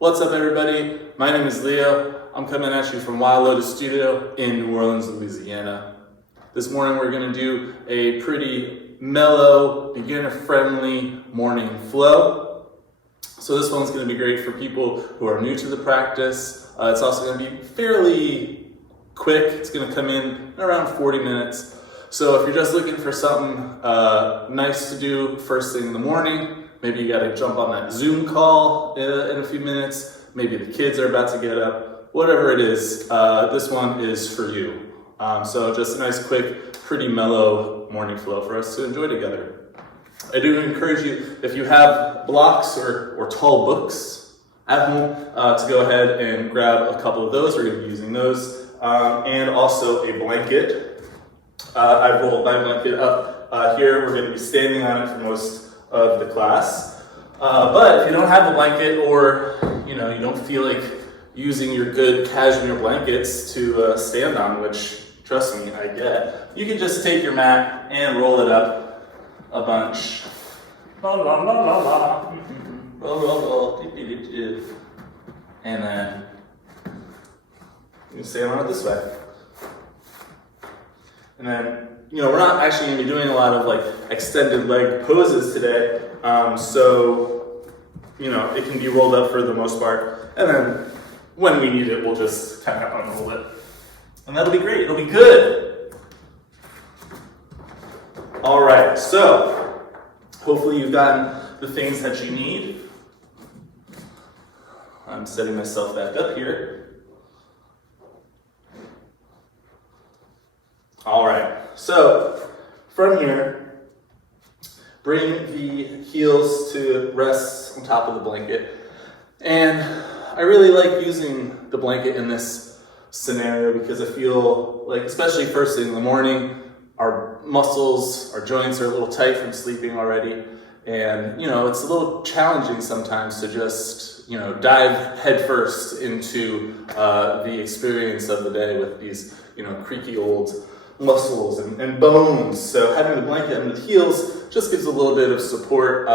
What's up, everybody? My name is Leo. I'm coming at you from Wild Lotus Studio in New Orleans, Louisiana. This morning we're going to do a pretty mellow, beginner-friendly morning flow. So this one's going to be great for people who are new to the practice. It's also going to be fairly quick. It's going to come in around 40 minutes. So if you're just looking for something nice to do first thing in the morning, maybe you got to jump on that Zoom call in a few minutes. Maybe the kids are about to get up. Whatever it is, this one is for you. So just a nice, quick, pretty mellow morning flow for us to enjoy together. I do encourage you, if you have blocks or tall books at home, to go ahead and grab a couple of those. We're going to be using those. And also a blanket. I've rolled my blanket up here. We're going to be standing on it for most of the class. But if you don't have a blanket, or you don't feel like using your good cashmere blankets to stand on, which trust me, I get, you can just take your mat and roll it up a bunch. La la la la la. Roll. And then you can stand on it this way. And then, we're not actually going to be doing a lot of extended leg poses today, so it can be rolled up for the most part, and then when we need it, we'll just kind of unroll it, and that'll be great. It'll be good. All right, so hopefully you've gotten the things that you need. I'm setting myself back up here. All right, so from here, bring the heels to rest on top of the blanket. And I really like using the blanket in this scenario because I feel like, especially first thing in the morning, our muscles, our joints are a little tight from sleeping already. And, it's a little challenging sometimes to just, dive headfirst into the experience of the day with these, creaky old muscles and bones. So having the blanket under the heels just gives a little bit of support,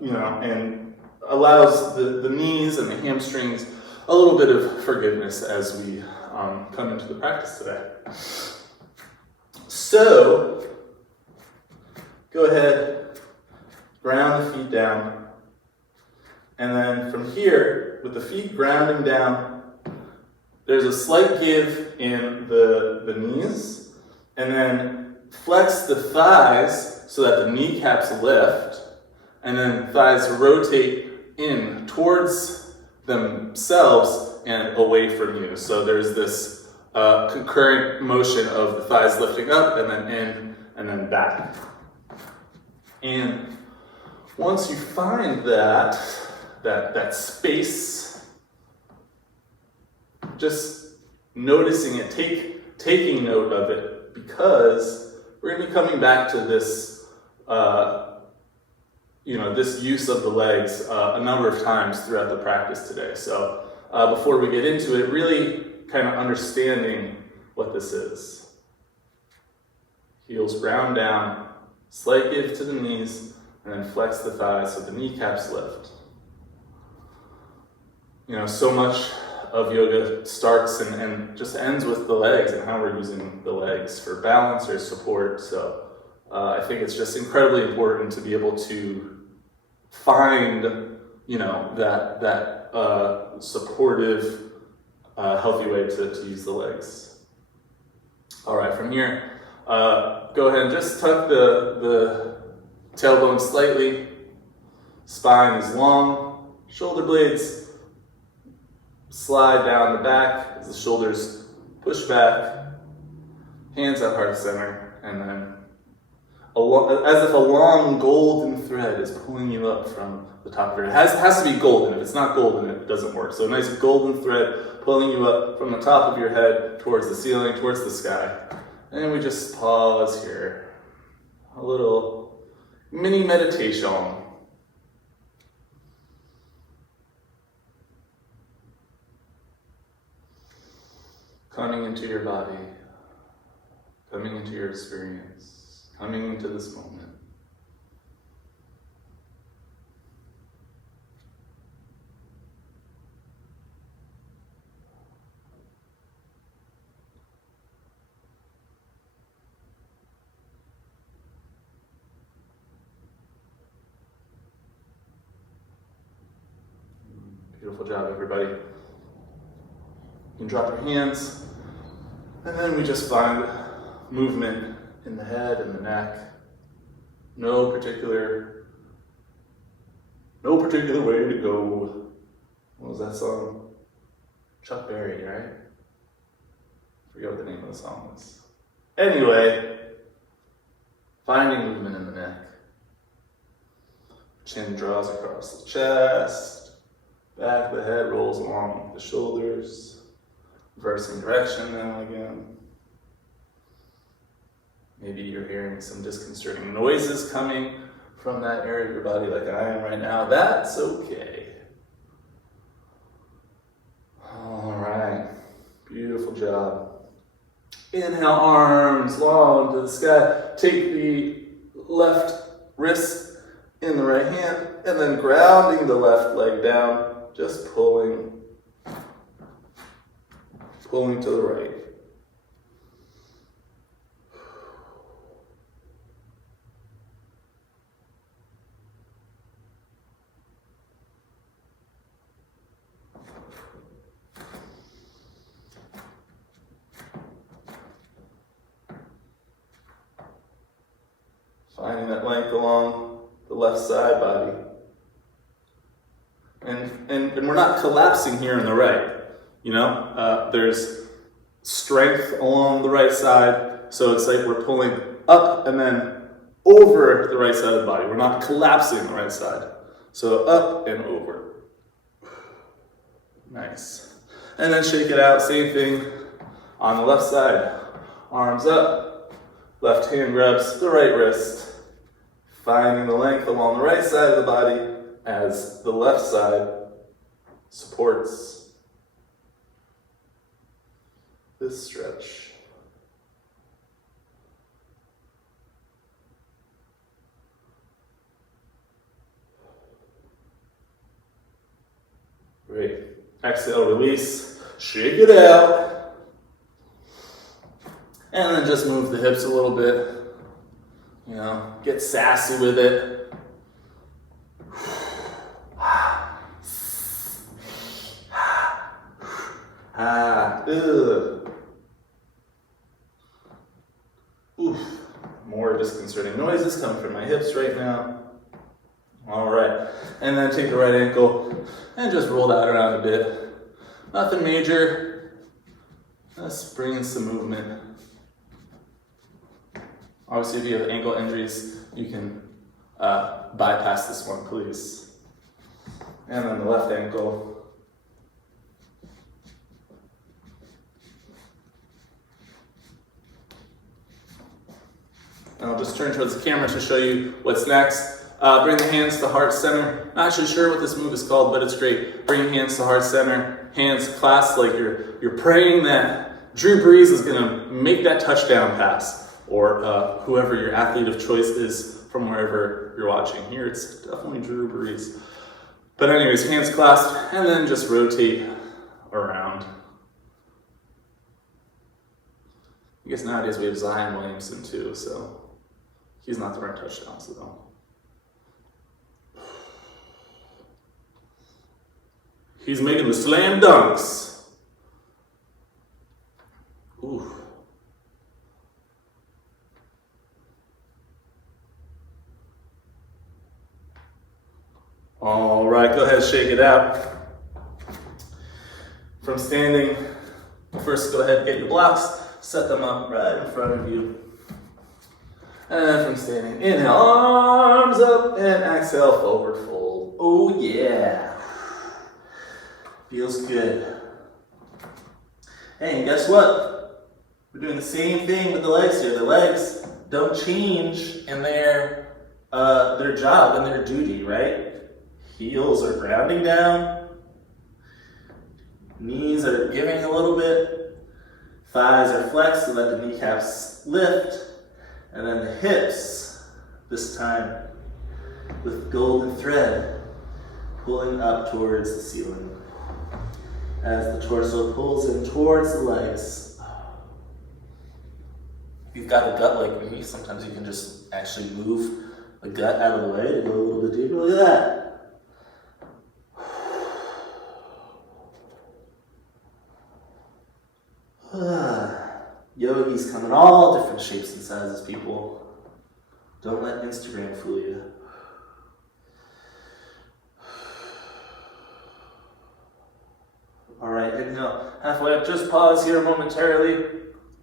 and allows the knees and the hamstrings a little bit of forgiveness as we come into the practice today. So go ahead, ground the feet down, and then from here, with the feet grounding down, there's a slight give in the knees. And then flex the thighs so that the kneecaps lift, and then thighs rotate in towards themselves and away from you. So there's this concurrent motion of the thighs lifting up and then in and then back. And once you find that space, just noticing it, taking note of it, because we're going to be coming back to this, this use of the legs a number of times throughout the practice today. So before we get into it, really kind of understanding what this is. Heels ground down, slight give to the knees, and then flex the thighs so the kneecaps lift. So much of yoga starts and just ends with the legs and how we're using the legs for balance or support. So I think it's just incredibly important to be able to find, that supportive, healthy way to use the legs. All right, from here, go ahead and just tuck the tailbone slightly. Spine is long, shoulder blades slide down the back as the shoulders push back, hands at heart center, and then as if a long golden thread is pulling you up from the top of your head. It has to be golden. If it's not golden, it doesn't work. So a nice golden thread pulling you up from the top of your head towards the ceiling, towards the sky. And we just pause here. A little mini meditation. Coming into your body, coming into your experience, coming into this moment. Beautiful job, everybody. You can drop your hands, and then we just find movement in the head and the neck. No particular way to go. What was that song? Chuck Berry, right? I forget what the name of the song is. Anyway, finding movement in the neck. Chin draws across the chest. Back of the head rolls along the shoulders. Reversing direction now again. Maybe you're hearing some disconcerting noises coming from that area of your body like I am right now. That's okay. All right. Beautiful job. Inhale, arms long to the sky. Take the left wrist in the right hand and then grounding the left leg down, just pulling to the right. Finding that length along the left side body. And we're not collapsing here in the right. There's strength along the right side, so it's like we're pulling up and then over the right side of the body. We're not collapsing the right side. So up and over. Nice. And then shake it out, same thing on the left side. Arms up, left hand grabs the right wrist, finding the length along the right side of the body as the left side supports this stretch. Great. Exhale, release, shake it out. And then just move the hips a little bit. Get sassy with it. Oof. More disconcerting noises coming from my hips right now. All right. And then take the right ankle and just roll that around a bit. Nothing major. Just bring in some movement. Obviously, if you have ankle injuries, you can bypass this one, please. And then the left ankle. And I'll just turn towards the camera to show you what's next. Bring the hands to heart center. Not actually sure what this move is called, but it's great. Bring hands to heart center. Hands clasped like you're praying that Drew Brees is going to make that touchdown pass. Or whoever your athlete of choice is from wherever you're watching. Here it's definitely Drew Brees. But anyways, hands clasped, and then just rotate around. I guess nowadays we have Zion Williamson too, so he's not throwing touchdowns though. He's making the slam dunks. Ooh. All right, go ahead, shake it out. From standing, first go ahead and get your blocks, set them up right in front of you. And then from standing, inhale, arms up, and exhale, forward fold. Oh yeah. Feels good. Hey, and guess what? We're doing the same thing with the legs here. The legs don't change in their job and their duty, right? Heels are grounding down. Knees are giving a little bit. Thighs are flexed so that the kneecaps lift. And then the hips, this time with golden thread, pulling up towards the ceiling. As the torso pulls in towards the legs. If you've got a gut like me, sometimes you can just actually move the gut out of the way to go a little bit deeper. Look at that. Booties come in all different shapes and sizes, people. Don't let Instagram fool you. All right, inhale, halfway up. Just pause here momentarily.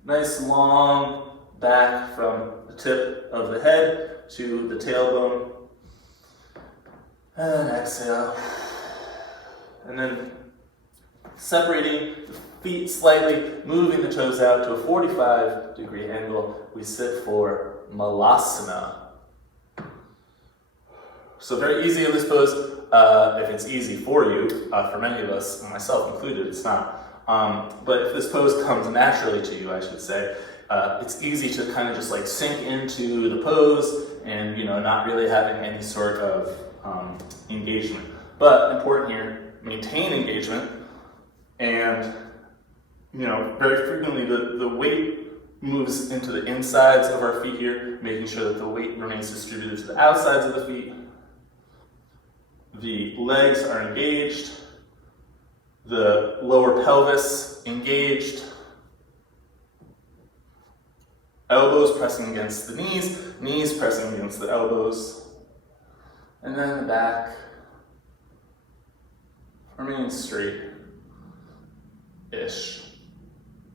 Nice long back from the tip of the head to the tailbone. And exhale. And then separating the feet slightly, moving the toes out to a 45-degree angle. We sit for Malasana. So very easy in this pose, if it's easy for you. For many of us, myself included, it's not. But if this pose comes naturally to you, I should say, it's easy to kind of just like sink into the pose and, you know, not really having any sort of engagement. But important here, maintain engagement. And, you know, very frequently the weight moves into the insides of our feet here, making sure that the weight remains distributed to the outsides of the feet. The legs are engaged, the lower pelvis engaged, elbows pressing against the knees, knees pressing against the elbows, and then the back remains straight-ish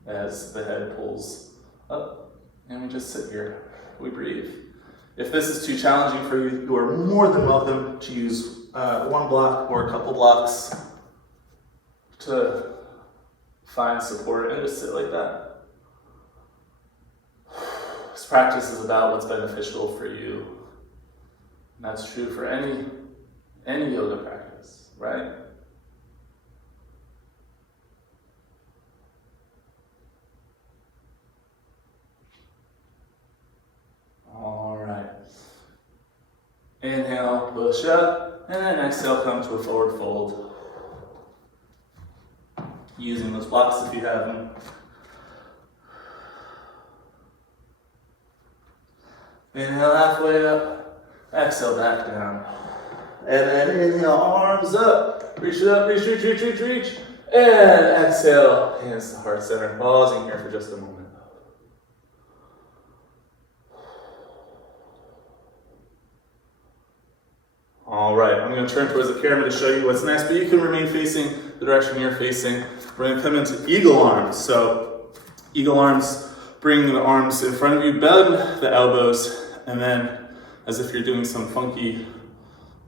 as the head pulls up, and we just sit here, we breathe. If this is too challenging for you, you are more than welcome to use one block or a couple blocks to find support and just sit like that. This practice is about what's beneficial for you. And that's true for any yoga practice, right? All right. Inhale, push up, and then exhale, come to a forward fold. Using those blocks if you have them. Inhale halfway up, exhale back down. And then inhale, arms up. Reach it up, reach, reach, reach, reach, reach. And exhale, hands to heart center. Pausing here for just a moment. All right, I'm going to turn towards the camera to show you what's next, but you can remain facing the direction you're facing. We're going to come into eagle arms. So eagle arms, bring the arms in front of you, bend the elbows, and then as if you're doing some funky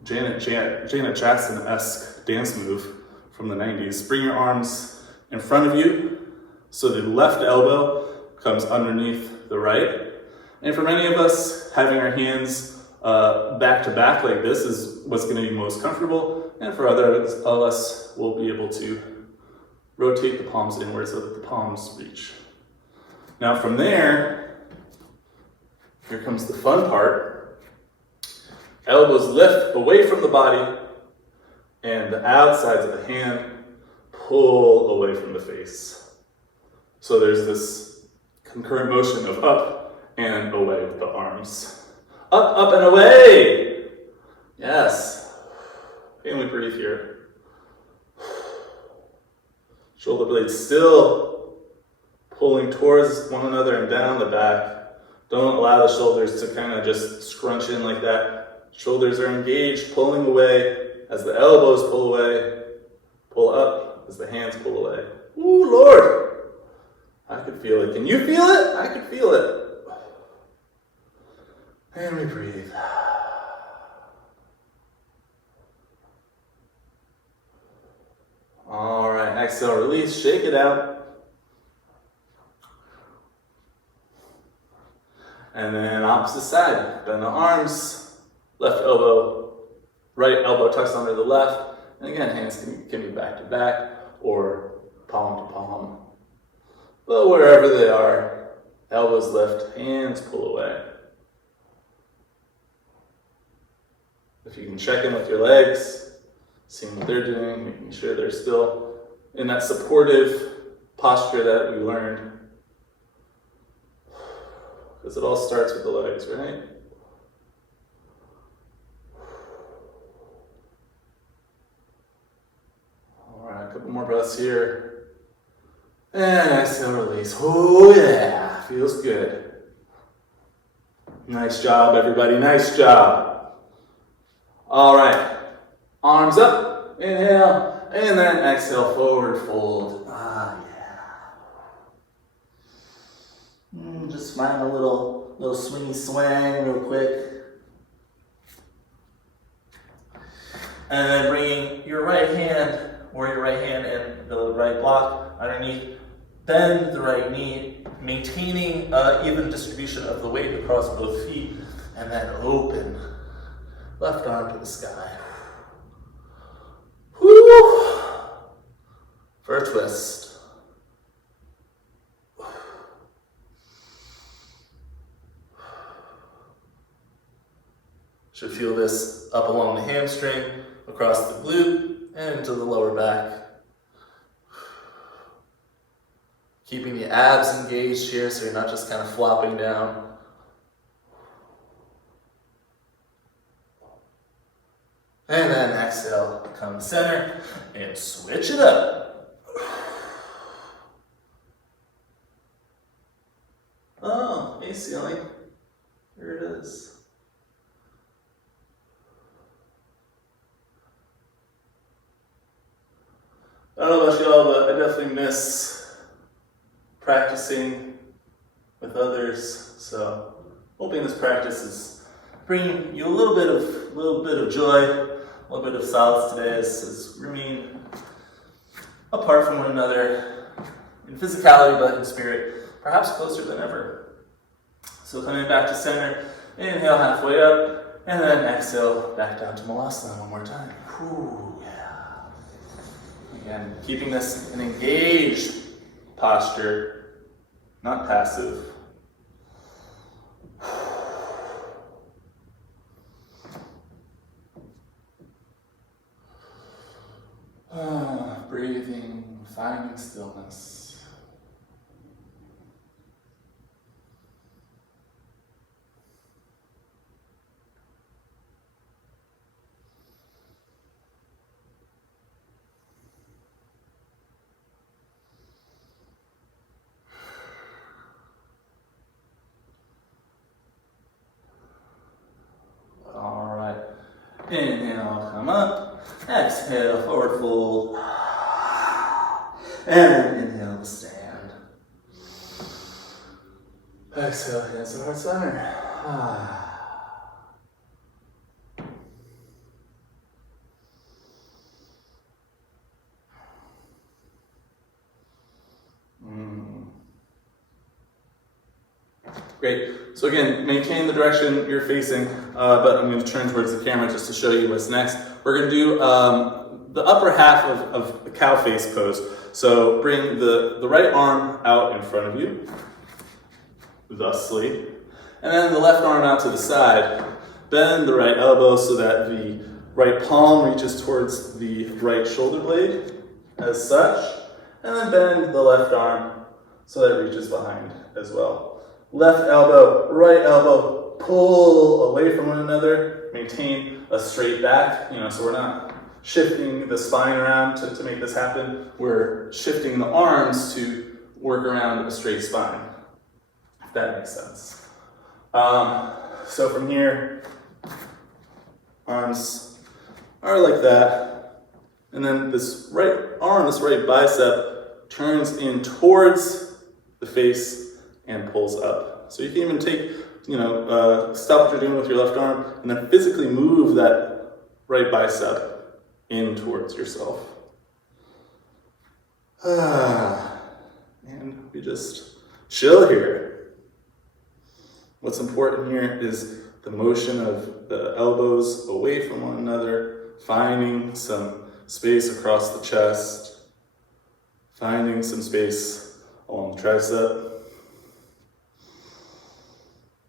Janet Jackson-esque dance move from the 90s, bring your arms in front of you so the left elbow comes underneath the right. And for many of us, having our hands back to back like this is what's going to be most comfortable, and for others of us, we'll be able to rotate the palms inward so that the palms reach. Now from there, here comes the fun part. Elbows lift away from the body, and the outsides of the hand pull away from the face. So there's this concurrent motion of up and away with the arms. Up, up, and away! Yes. And we breathe here. Shoulder blades still pulling towards one another and down the back. Don't allow the shoulders to kind of just scrunch in like that. Shoulders are engaged, pulling away as the elbows pull away. Pull up as the hands pull away. Ooh, Lord! I could feel it. Can you feel it? I could feel it. And we breathe. All right, exhale, release, shake it out. And then opposite side, bend the arms, left elbow, right elbow tucks under the left. And again, hands can be back to back or palm to palm. But wherever they are, elbows lift, hands pull away. If you can check in with your legs, seeing what they're doing, making sure they're still in that supportive posture that we learned. Because it all starts with the legs, right? All right, a couple more breaths here. And exhale, release. Oh yeah. Feels good. Nice job, everybody. Nice job. All right. Arms up. Inhale. And then exhale, forward fold. Just find a little swingy swing real quick. And then bringing your right hand and the right block underneath. Bend the right knee, maintaining even distribution of the weight across both feet. And then open. Left arm to the sky. Woo! For a twist. Should feel this up along the hamstring, across the glute, and into the lower back. Keeping the abs engaged here so you're not just kind of flopping down. And then exhale, come center, and switch it up. Oh, hey ceiling. Here it is. I don't know about y'all, but I definitely miss practicing with others. So, hoping this practice is bringing you a little bit of joy, a little bit of solace today as we remain apart from one another in physicality, but in spirit, perhaps closer than ever. So, coming back to center, inhale halfway up, and then exhale back down to Malasana one more time. Whew. Again, keeping this an engaged posture, not passive. Breathing, finding stillness. Inhale, come up. Exhale, forward fold. And then inhale, stand. Exhale, hands to heart center. Great. So again, maintain the direction you're facing, but I'm going to turn towards the camera just to show you what's next. We're going to do the upper half of the cow face pose. So bring the right arm out in front of you, thusly, and then the left arm out to the side. Bend the right elbow so that the right palm reaches towards the right shoulder blade, as such, and then bend the left arm so that it reaches behind as well. Left elbow, right elbow, pull away from one another, maintain a straight back, so we're not shifting the spine around to make this happen. We're shifting the arms to work around a straight spine, if that makes sense. So from here, arms are like that, and then this right arm, this right bicep turns in towards the face and pulls up. So you can even take, stop what you're doing with your left arm and then physically move that right bicep in towards yourself. And we just chill here. What's important here is the motion of the elbows away from one another, finding some space across the chest, finding some space along the tricep.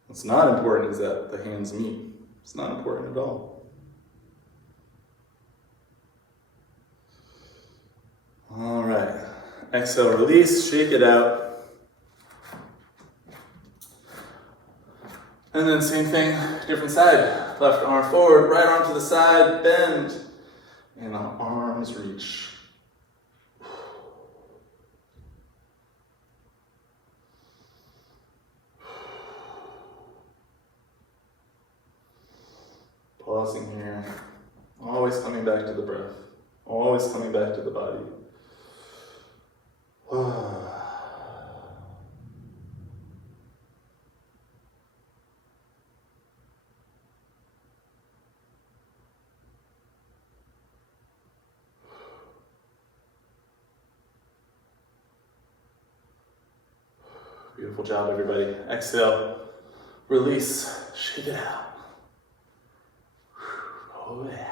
What's not important is that the hands meet. It's not important at all. All right. Exhale, release, shake it out. And then same thing, different side. Left arm forward, right arm to the side, bend. And our arms reach. pausing here. Always coming back to the breath. Always coming back to the body. Beautiful job, everybody. Exhale, release, shake it out. Oh yeah.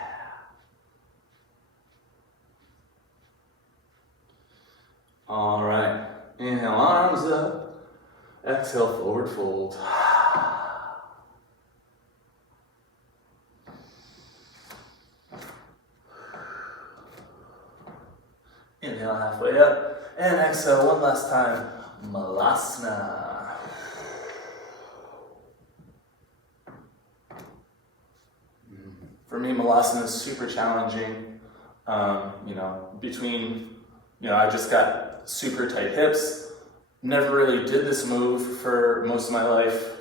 All right, inhale, arms up. Exhale, forward fold. Inhale halfway up, and exhale one last time. Malasana. For me, Malasana is super challenging. I just got super tight hips. Never really did this move for most of my life,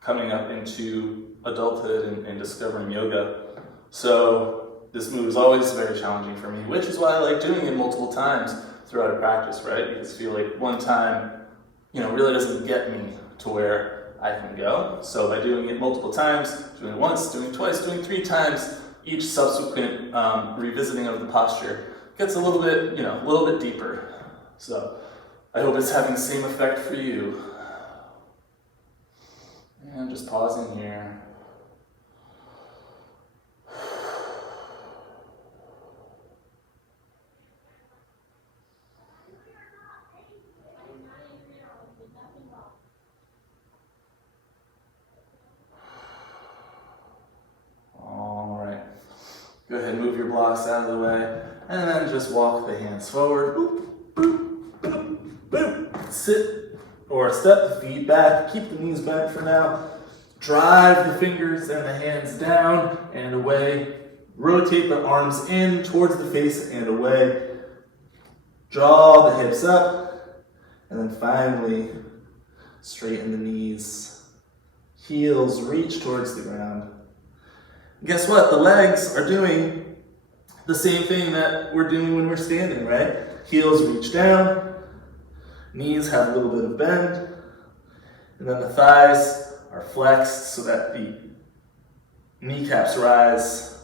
coming up into adulthood and discovering yoga. So this move is always very challenging for me, which is why I like doing it multiple times throughout a practice, right? Because I feel like one time, really doesn't get me to where I can go. So by doing it multiple times, doing it once, doing it twice, doing it 3 times, each subsequent revisiting of the posture gets a little bit deeper. So I hope it's having the same effect for you. And just pausing here. Go ahead and move your blocks out of the way, and then just walk the hands forward. Boop, boop, boop, boop. Sit or step the feet back. Keep the knees bent for now. Drive the fingers and the hands down and away. Rotate the arms in towards the face and away. Draw the hips up, and then finally straighten the knees. Heels reach towards the ground. Guess what? The legs are doing the same thing that we're doing when we're standing, right? Heels reach down, knees have a little bit of bend, and then the thighs are flexed so that the kneecaps rise.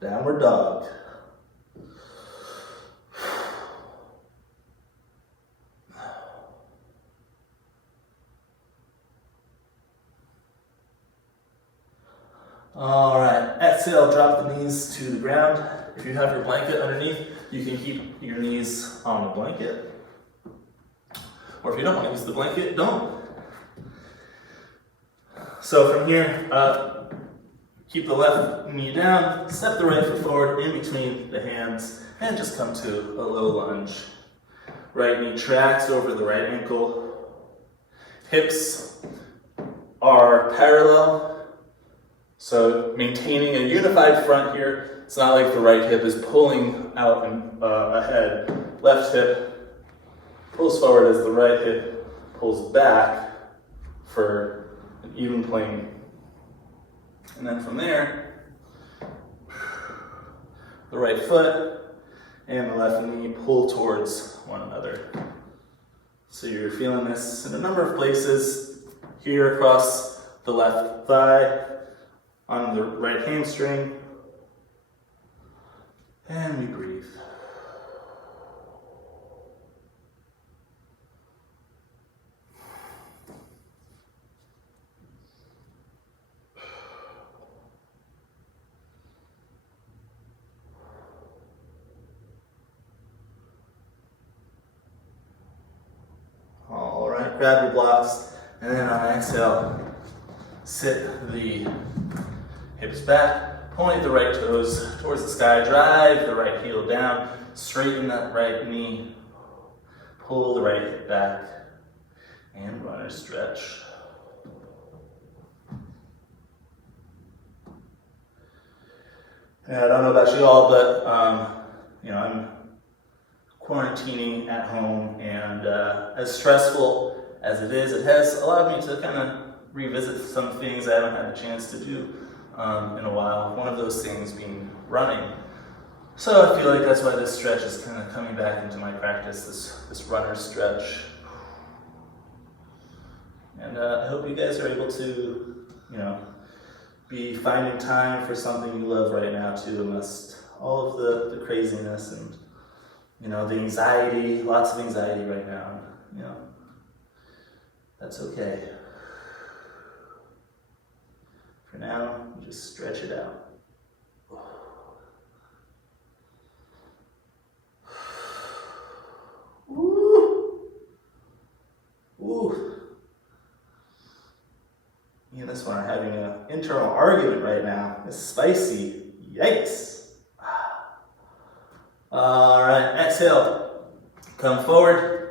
Downward dog. All right, exhale, drop the knees to the ground. If you have your blanket underneath, you can keep your knees on the blanket. Or if you don't want to use the blanket, don't. So from here, keep the left knee down, step the right foot forward in between the hands, and just come to a low lunge. Right knee tracks over the right ankle. Hips are parallel. So maintaining a unified front here. It's not like the right hip is pulling out and ahead. Left hip pulls forward as the right hip pulls back for an even plane. And then from there, the right foot and the left knee pull towards one another. So you're feeling this in a number of places. Here across the left thigh, on the right hamstring, and we breathe. All right, grab your blocks, and then on exhale, sit the hips back, point the right toes towards the sky, drive the right heel down, straighten that right knee, pull the right hip back, and runner stretch. And I don't know about you all, but I'm quarantining at home, and as stressful as it is, it has allowed me to kind of revisit some things I haven't had a chance to do in a while. One of those things being running. So I feel like that's why this stretch is kind of coming back into my practice, this runner stretch. And I hope you guys are able to, be finding time for something you love right now too, amidst all of the craziness and, the anxiety, lots of anxiety right now. That's okay. For now, just stretch it out. Woo! Woo! Me and this one are having an internal argument right now. It's spicy. Yikes! Alright, exhale. Come forward.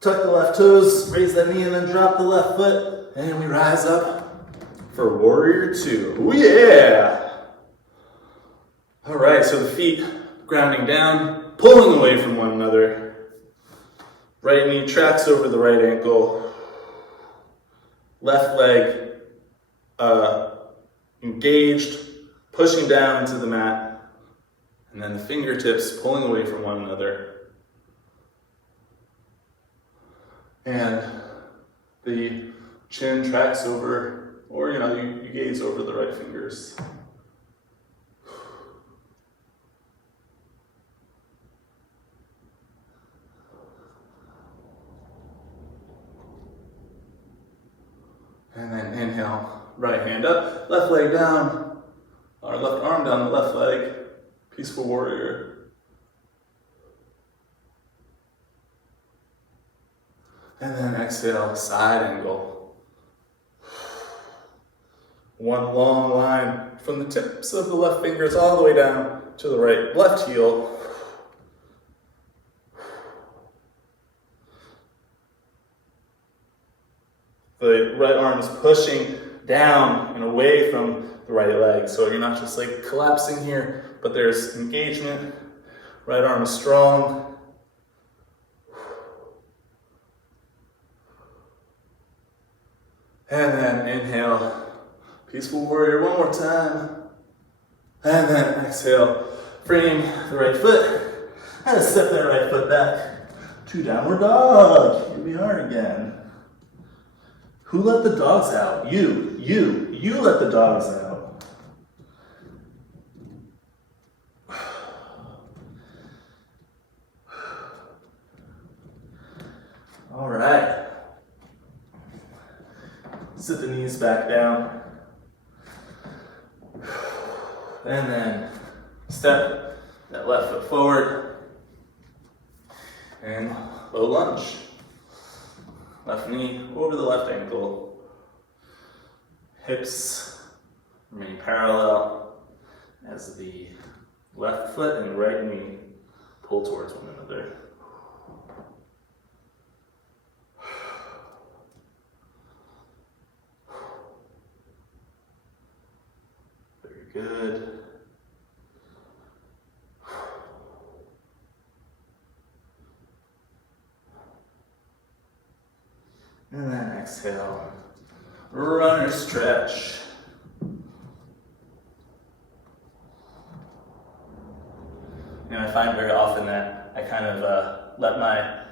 Tuck the left toes, raise that knee, and then drop the left foot. And we rise up for warrior two. Oh yeah! All right, so the feet grounding down, pulling away from one another. Right knee tracks over the right ankle. Left leg engaged, pushing down into the mat. And then the fingertips pulling away from one another. And the chin tracks over, or you gaze over the right fingers. And then inhale, right hand up, left leg down, or left arm down the left leg, peaceful warrior. And then exhale, side angle. One long line from the tips of the left fingers all the way down to the right left heel. The right arm is pushing down and away from the right leg. So you're not just like collapsing here, but there's engagement. Right arm is strong. And then inhale, peaceful warrior one more time. And then exhale, frame the right foot. And step that right foot back to downward dog. Here we are again. Who let the dogs out? You let the dogs out. All right. Sit the knees back down. And then step that left foot forward. And low lunge. Left knee over the left ankle. Hips remain parallel as the left foot and right knee pull towards one another. Very good. And then exhale, runner stretch. I find very often that I kind of let my,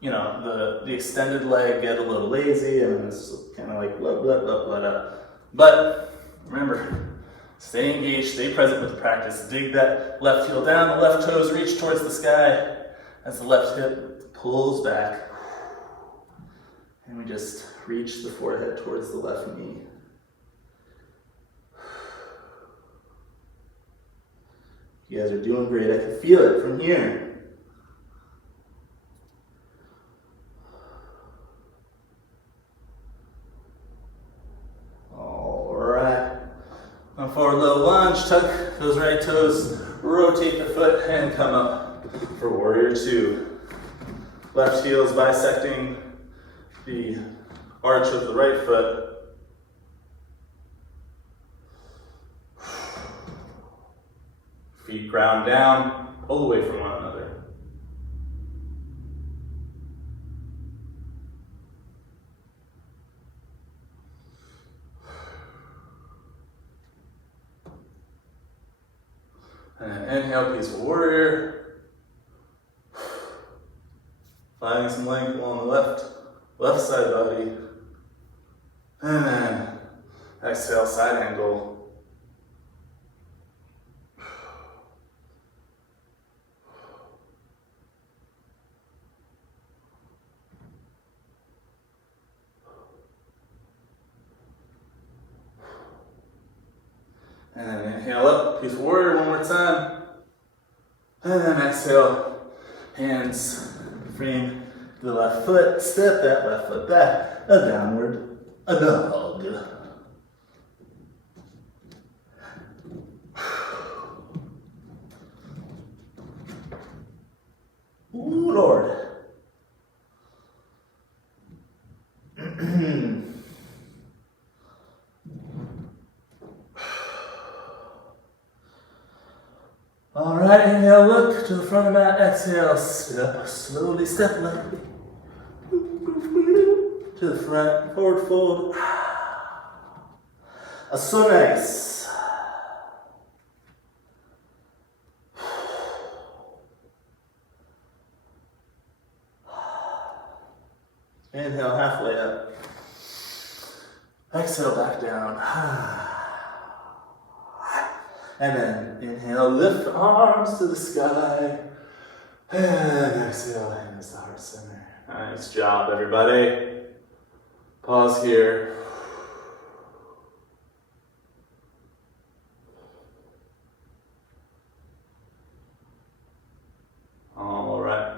the extended leg get a little lazy, and it's kind of like blah, blah, blah, blah, blah. But remember, stay engaged, stay present with the practice. Dig that left heel down, the left toes reach towards the sky as the left hip pulls back. And we just reach the forehead towards the left knee. You guys are doing great. I can feel it from here. All right. Come forward, low lunge. Tuck those right toes. Rotate the foot and come up for warrior two. Left heel is bisecting the arch of the right foot. Feet ground down, pull away from one another. And then inhale, peaceful warrior. Finding some length along the left side body. And then exhale, side angle. And then inhale up, peaceful warrior one more time. And then exhale, hands freeing the left foot, step that left foot back, a downward, a dog. Ooh, Lord. All right, inhale, look to the front of that. Exhale, step, slowly step left. To the front, forward fold. So nice. Inhale, halfway up. Exhale, back down. And then inhale, lift arms to the sky. And exhale, hands to heart center. Nice job, everybody. Pause here. All right.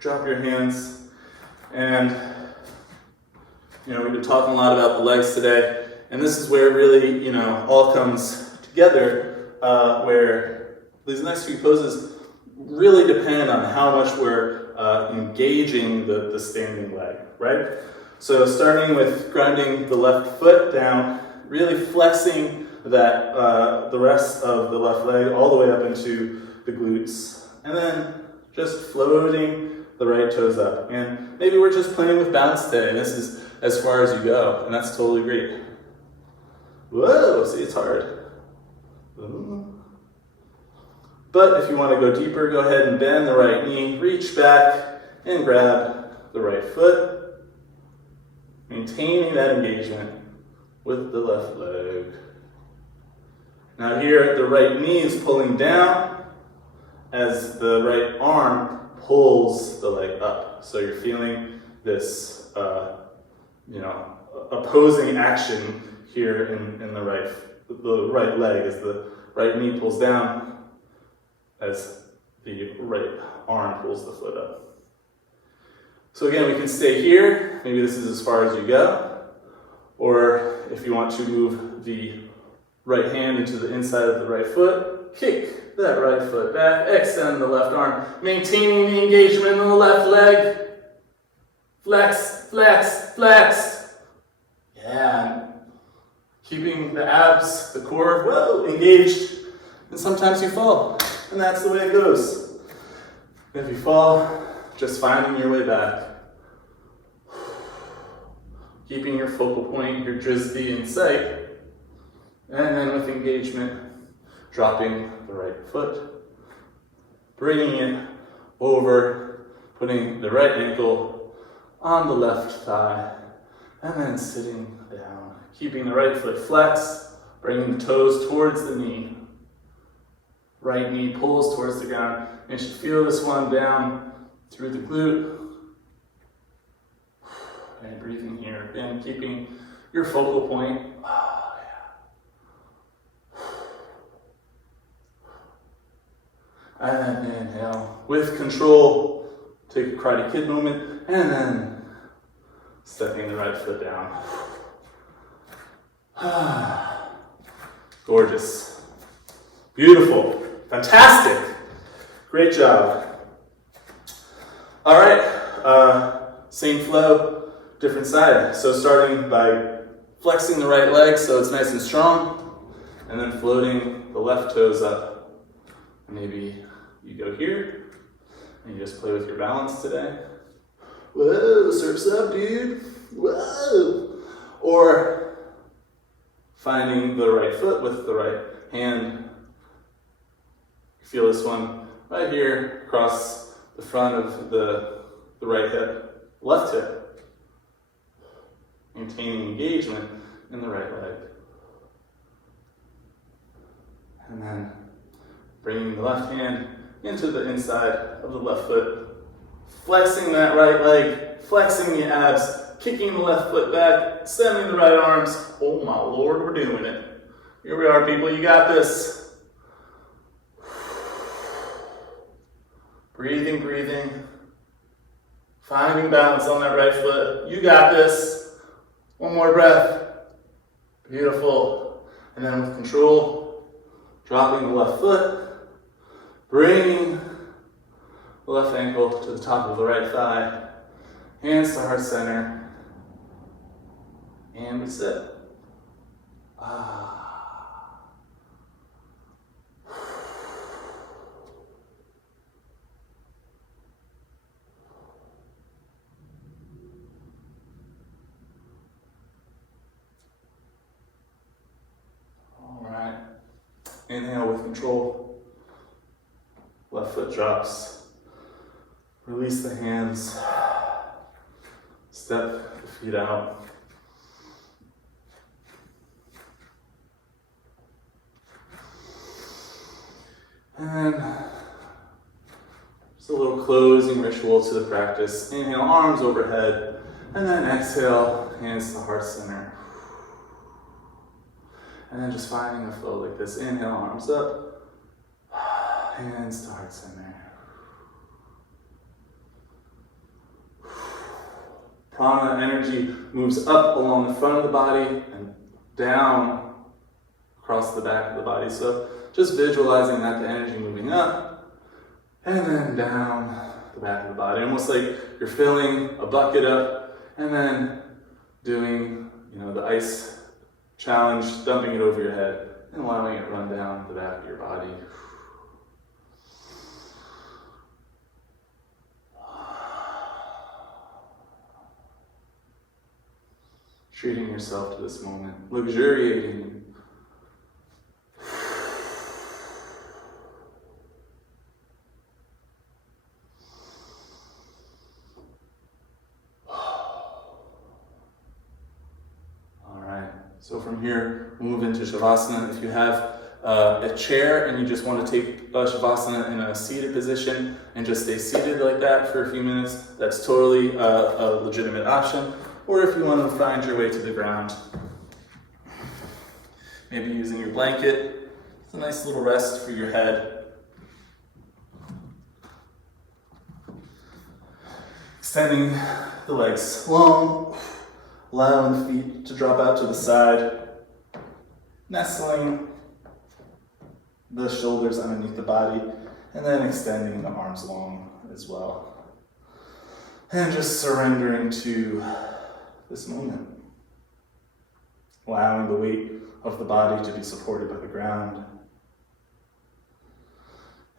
Drop your hands. And, we've been talking a lot about the legs today. And this is where it really, all comes together, where these next few poses really depend on how much we're engaging the standing leg, right? So starting with grounding the left foot down, really flexing that the rest of the left leg all the way up into the glutes, and then just floating the right toes up. And maybe we're just playing with balance today, and this is as far as you go, and that's totally great. Whoa, see, it's hard. But if you want to go deeper, go ahead and bend the right knee, reach back and grab the right foot, maintaining that engagement with the left leg. Now here, the right knee is pulling down as the right arm pulls the leg up. So you're feeling this, opposing action here in the right leg as the right knee pulls down as the right arm pulls the foot up. So again, we can stay here. Maybe this is as far as you go. Or if you want to move the right hand into the inside of the right foot, kick that right foot back, extend the left arm, maintaining the engagement in the left leg. Flex, flex, flex. Yeah. Keeping the abs, the core, engaged. And sometimes you fall. And that's the way it goes. If you fall, just finding your way back. Keeping your focal point, your drisby in sight. And then with engagement, dropping the right foot. Bringing it over, putting the right ankle on the left thigh. And then sitting down. Keeping the right foot flexed, bringing the toes towards the knee. Right knee pulls towards the ground. And you should feel this one down through the glute. And breathing here. Again, keeping your focal point. And then inhale. With control, take a Karate Kid moment. And then stepping the right foot down. Gorgeous. Beautiful. Fantastic. Great job. All right. Same flow, different side. So starting by flexing the right leg so it's nice and strong, and then floating the left toes up. Maybe you go here and you just play with your balance today. Whoa, surf's up, dude. Whoa. Or finding the right foot with the right hand Feel this one right here across the front of the right hip, left hip. Maintaining engagement in the right leg. And then bringing the left hand into the inside of the left foot. Flexing that right leg, flexing the abs, kicking the left foot back, extending the right arms. Oh my Lord, we're doing it. Here we are, people, you got this. Breathing, breathing. Finding balance on that right foot. You got this. One more breath. Beautiful. And then with control, dropping the left foot, bringing the left ankle to the top of the right thigh, hands to heart center, and we sit. Inhale with control. Left foot drops. Release the hands. Step the feet out. And just a little closing ritual to the practice. Inhale, arms overhead. And then exhale, hands to heart center. And then just finding a flow like this. Inhale, arms up, hands to heart center. Prana energy moves up along the front of the body and down across the back of the body. So just visualizing that the energy moving up and then down the back of the body. Almost like you're filling a bucket up and then doing, the ice challenge, dumping it over your head and allowing it to run down the back of your body. Treating yourself to this moment, luxuriating. So from here, we'll move into Shavasana. If you have a chair and you just want to take Shavasana in a seated position and just stay seated like that for a few minutes, that's totally a legitimate option. Or if you want to find your way to the ground, maybe using your blanket, it's a nice little rest for your head. Extending the legs long. Allowing the feet to drop out to the side, nestling the shoulders underneath the body, and then extending the arms long as well. And just surrendering to this moment. Allowing the weight of the body to be supported by the ground.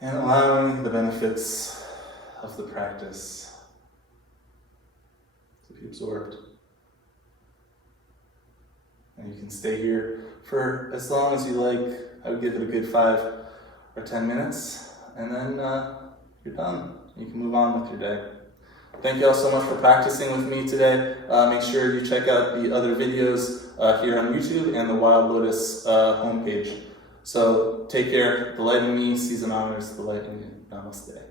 And allowing the benefits of the practice to be absorbed. And you can stay here for as long as you like. I would give it a good 5 or 10 minutes, and then you're done. You can move on with your day. Thank you all so much for practicing with me today. Make sure you check out the other videos here on YouTube and the Wild Lotus homepage. So take care. The light in me, season honors the light in you. Namaste.